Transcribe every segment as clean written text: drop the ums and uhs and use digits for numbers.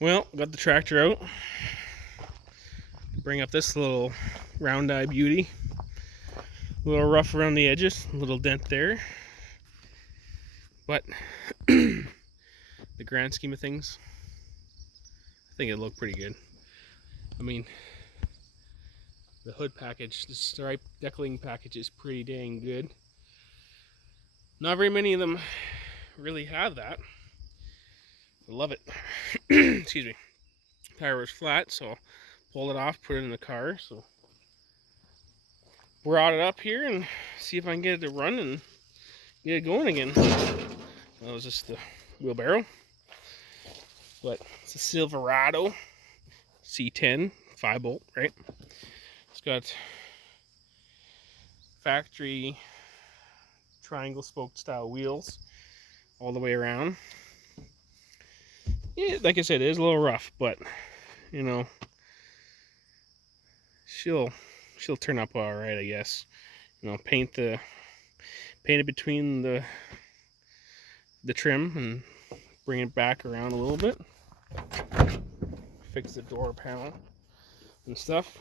Well, got the tractor out. Bring up this little round eye beauty. A little rough around the edges, a little dent there. But the grand scheme of things, I think it looked pretty good. I mean, the hood package, the stripe deckling package is pretty dang good. Not very many of them really have that. I love it. Excuse me. Tire was flat, so pulled it off, put it in the car. So brought it up here and see if I can get it to run and get it going again. That was just the wheelbarrow, but it's a Silverado C10 5-bolt, right? It's got factory triangle spoke style wheels all the way around. Yeah, like I said, it is a little rough, but you know, she'll turn up all right, I guess. You know, paint it between the trim and bring it back around a little bit. Fix the door panel and stuff.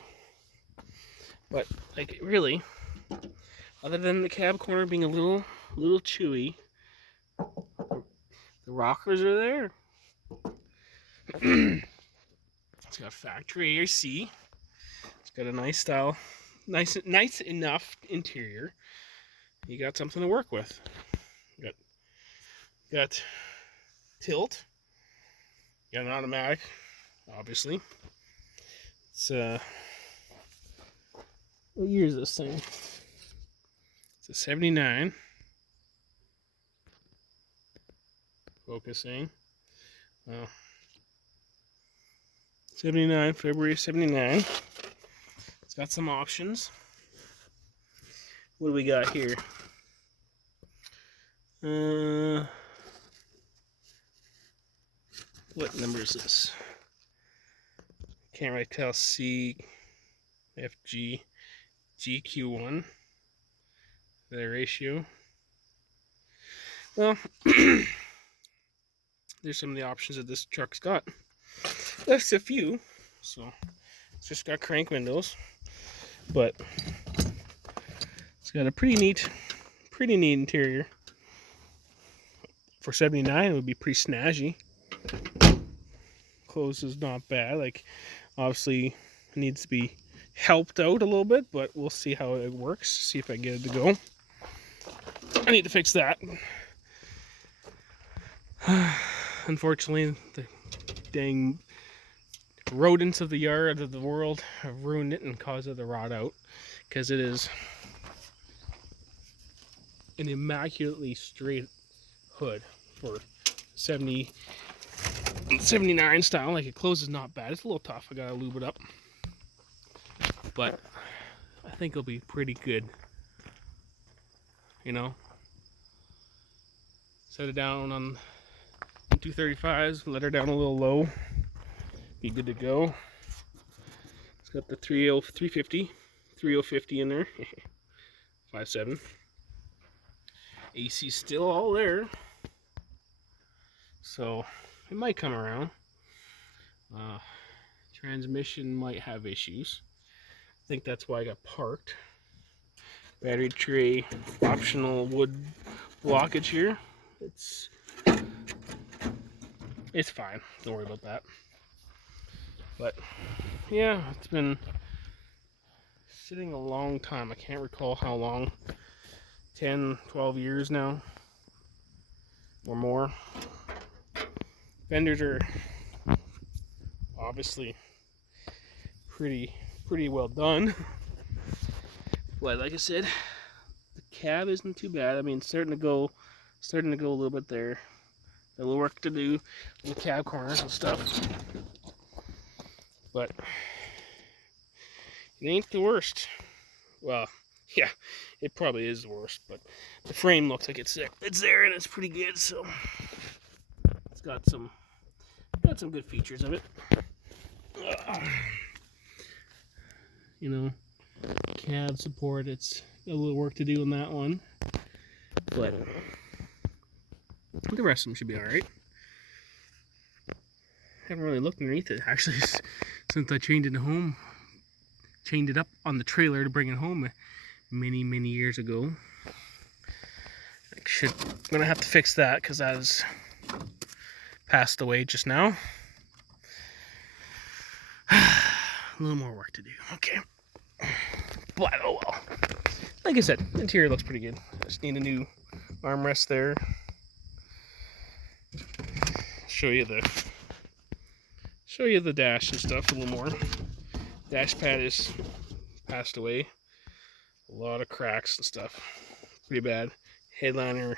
But like really, other than the cab corner being a little chewy, the rockers are there. It's got factory AC. It's got a nice style, nice enough interior. You got something to work with. Got tilt. Got an automatic, obviously. It's what year is this thing? It's a 79. Focusing. Well, 79, February 79. It's got some options. What do we got here? What number is this? Can't really tell. C, F, G, GQ1. The ratio. Well, there's some of the options that this truck's got. That's a few. So it's just got crank windows, but it's got a pretty neat interior. For 79, it would be pretty snazzy. Clothes is not bad. Like, obviously, it needs to be helped out a little bit, but we'll see how it works. See if I can get it to go. I need to fix that. Unfortunately, the dang rodents of the yard of the world have ruined it and caused it to rot out, because it is an immaculately straight hood for 79 style. Like, it closes not bad. It's a little tough. I gotta lube it up, but I think it'll be pretty good. You know, set it down on 235s, let her down a little low, be good to go. It's got the 350 in there. 5.7. AC still all there, so it might come around. Transmission might have issues. I think that's why I got parked. Battery tray, optional wood blockage here. It's fine. Don't worry about that. But yeah, it's been sitting a long time. I can't recall how long. 10, 12 years now or more. Fenders are obviously pretty well done. But like I said, the cab isn't too bad. I mean, it's starting to go a little bit there. A little work to do, the cab corners and stuff. But it ain't the worst. Well, yeah, it probably is the worst, but the frame looks like it's there and it's pretty good, so it's got some good features of it. You know, cab support, it's got a little work to do on that one, but the rest of them should be alright. haven't really looked underneath it actually since I chained it up on the trailer to bring it home many years ago. I'm gonna have to fix that because that has passed away just now. A little more work to do. Okay, but oh well. Like I said, the interior looks pretty good. I just need a new armrest there. Show you the dash and stuff a little more. Dash pad is passed away. A lot of cracks and stuff. Pretty bad. Headliner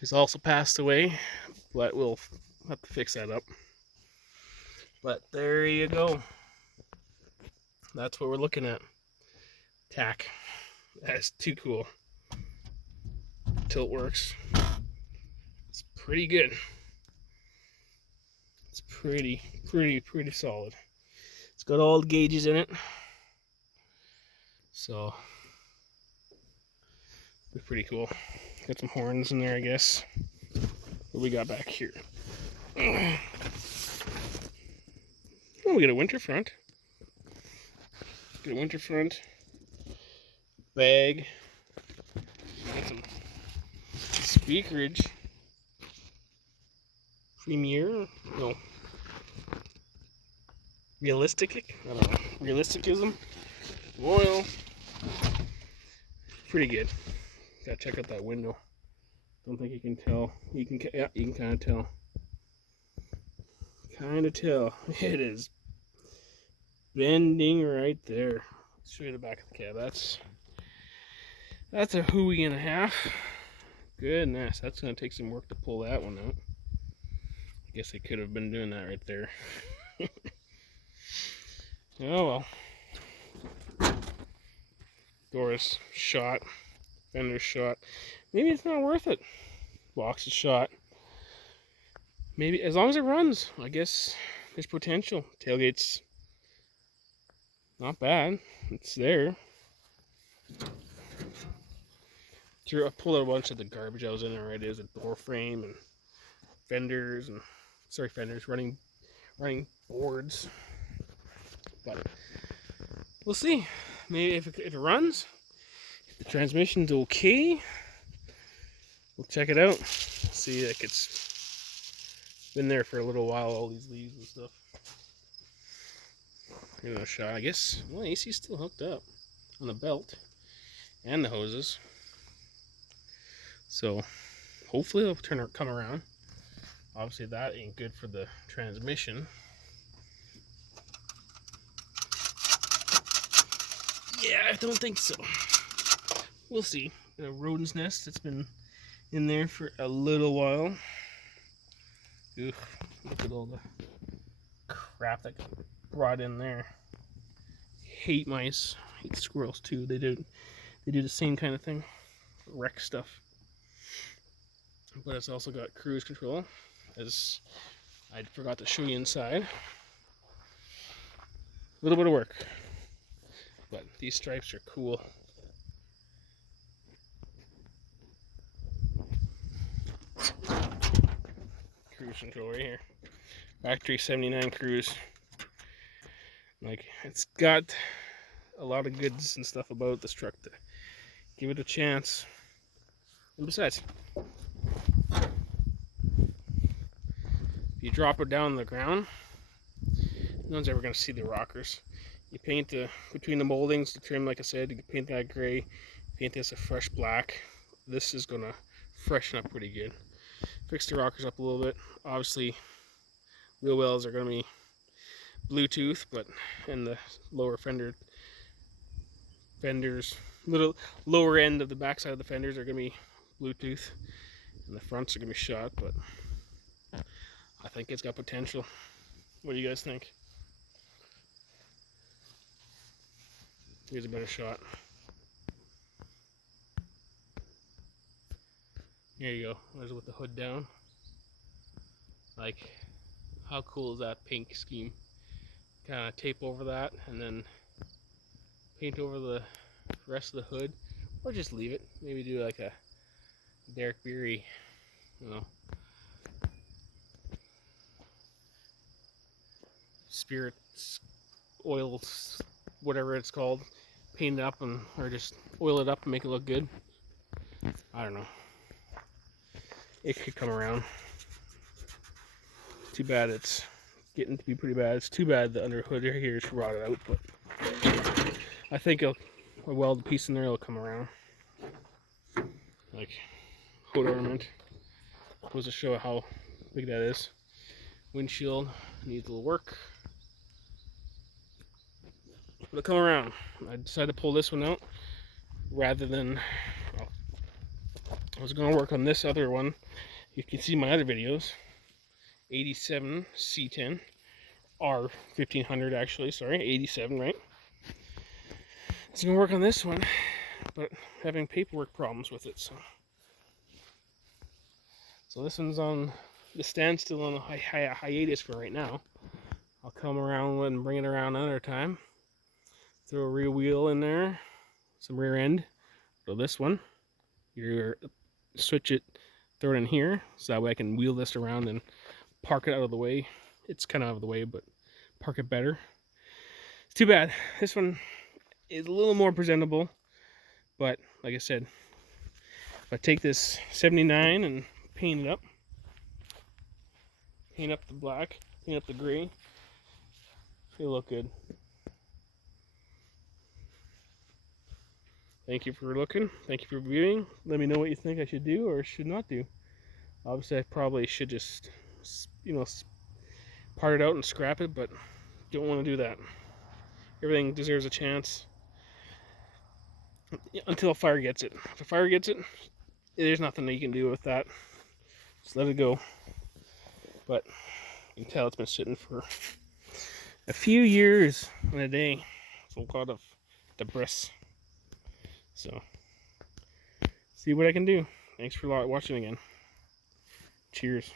has also passed away, but we'll have to fix that up. But there you go. That's what we're looking at. Tach. That's too cool. Tilt works. It's pretty good. It's pretty solid. It's got all the gauges in it. So it's pretty cool. Got some horns in there, I guess. What we got back here? Oh, we got a winter front. Got a winter front. Bag. Got some speakerage. Premier? No. Realistic? I don't know. Realisticism? Royal. Pretty good. Gotta check out that window. Don't think you can tell. Yeah, you can kind of tell. It is bending right there. Let's show you the back of the cab. That's a hooey and a half. Goodness, that's gonna take some work to pull that one out. I guess they could have been doing that right there. Oh well. Doors shot. Fender's shot. Maybe it's not worth it. Box is shot. Maybe, as long as it runs, I guess there's potential. Tailgate's not bad. It's there. I pulled out a bunch of the garbage I was in already. There's a door frame and fenders and running boards. But we'll see. Maybe if it runs, if the transmission's okay, we'll check it out. See, like, it's been there for a little while, all these leaves and stuff. Give it a shot, I guess. Well, AC's still hooked up on the belt and the hoses. So hopefully it'll come around. Obviously that ain't good for the transmission. Yeah, I don't think so. We'll see. A rodent's nest that's been in there for a little while. Ugh, look at all the crap that got brought in there. Hate mice, hate squirrels too. They do the same kind of thing. Wreck stuff. But it's also got cruise control, as I forgot to show you inside. A little bit of work, but these stripes are cool. Cruise control right here. Factory 79 cruise. Like, it's got a lot of goods and stuff about this truck to give it a chance. And besides, if you drop it down on the ground, no one's ever going to see the rockers. You paint between the moldings, the trim, like I said, you can paint that gray, paint this a fresh black. This is going to freshen up pretty good. Fix the rockers up a little bit. Obviously, wheel wells are going to be Bluetooth, but in the lower fenders, little lower end of the backside of the fenders are going to be Bluetooth, and the fronts are going to be shot, but I think it's got potential. What do you guys think? Here's a better shot. Here you go. There's with the hood down. Like, how cool is that pink scheme? Kind of tape over that and then paint over the rest of the hood, or just leave it. Maybe do like a Derek Beery, spirits, oils, whatever it's called, paint it up and or just oil it up and make it look good. I don't know. It could come around. Too bad it's getting to be pretty bad. It's too bad the under hood here is rotted out, but I think a welded piece in there will come around. Like hood ornament. Goes to show how big that is. Windshield needs a little work. But it'll come around. I decided to pull this one out rather than, well, I was going to work on this other one. You can see my other videos. 87 C10 or 1500 actually, sorry, 87, right? I was going to work on this one, but having paperwork problems with it, so this one's on the standstill on a hiatus for right now. I'll come around and bring it around another time. Throw a rear wheel in there, some rear end. So this one, you switch it, throw it in here, so that way I can wheel this around and park it out of the way. It's kind of out of the way, but park it better. It's too bad. This one is a little more presentable, but like I said, if I take this 79 and paint it up, paint up the black, paint up the gray, it'll look good. Thank you for looking. Thank you for viewing. Let me know what you think I should do or should not do. Obviously, I probably should just, part it out and scrap it, but don't want to do that. Everything deserves a chance until a fire gets it. If a fire gets it, there's nothing that you can do with that. Just let it go. But you can tell it's been sitting for a few years and a day. It's a lot of debris. So, see what I can do. Thanks for watching again. Cheers.